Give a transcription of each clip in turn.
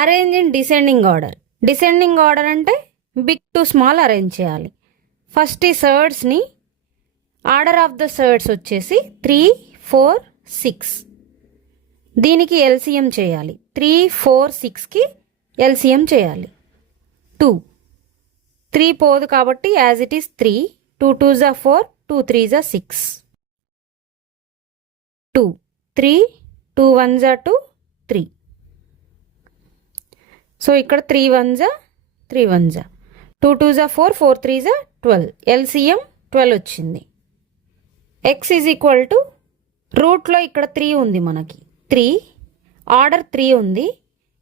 Arrange in descending order. Descending order అంటే big to small arrange చేయాలి. First ఈ సర్డ్స్ని order of the surds వచ్చేసి 3, 4, 6. దీనికి ఎల్సిఎం చేయాలి. 3, 4, 6కి ఎల్సిఎం చేయాలి. 2, 3 పోదు కాబట్టి as it is 3. 2 2s are 4, 2 3s are 6. 2, 3, 2 1s are 2, 3. So ఇక్కడ 3 1s are 3 1s are 2 2s are 4, 4 3s are 12. LCM 12 వచ్చింది. x ఈజ్ ఈక్వల్ టు రూట్లో ఇక్కడ 3 ఉంది, మనకి 3 ఆర్డర్ 3 ఉంది,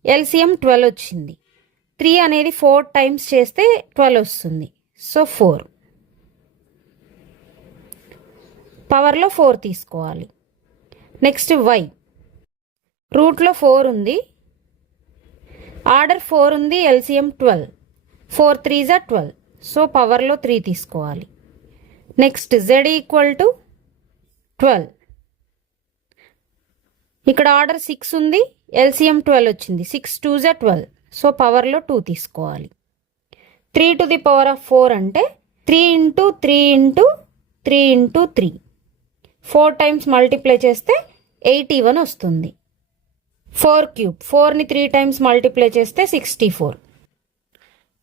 ఎల్సిఎం 12 వచ్చింది. 3 అనేది 4 టైమ్స్ చేస్తే 12 వస్తుంది. సో 4 పవర్లో 4 తీసుకోవాలి. నెక్స్ట్ y, రూట్లో 4 ఉంది, ఆర్డర్ 4 ఉంది, ఎల్సిఎం 12. 4 3s are 12. సో పవర్లో 3 తీసుకోవాలి. Next z equal to 12. ఇక్కడ ఆర్డర్ 6 ఉంది, ఎల్సిఎం 12 వచ్చింది. 6 2s are 12. సో పవర్లో 2 తీసుకోవాలి. 3 to the power of 4 అంటే 3 into 3 into 3 into 3. 4 times multiply చేస్తే 81 వస్తుంది. 4 క్యూబ్, 4ని 3 టైమ్స్ మల్టిప్లై చేస్తే 64.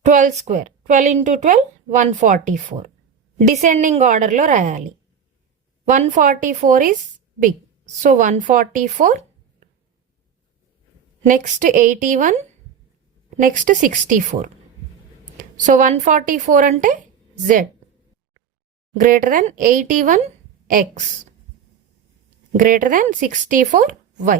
12 స్క్వేర్, 12 ఇంటూ 12 144. డిసెండింగ్ ఆర్డర్లో రాయాలి. 144 is big, so 144. Next 81, next 64. So 144 అంటే z greater than 81 x greater than 64 y.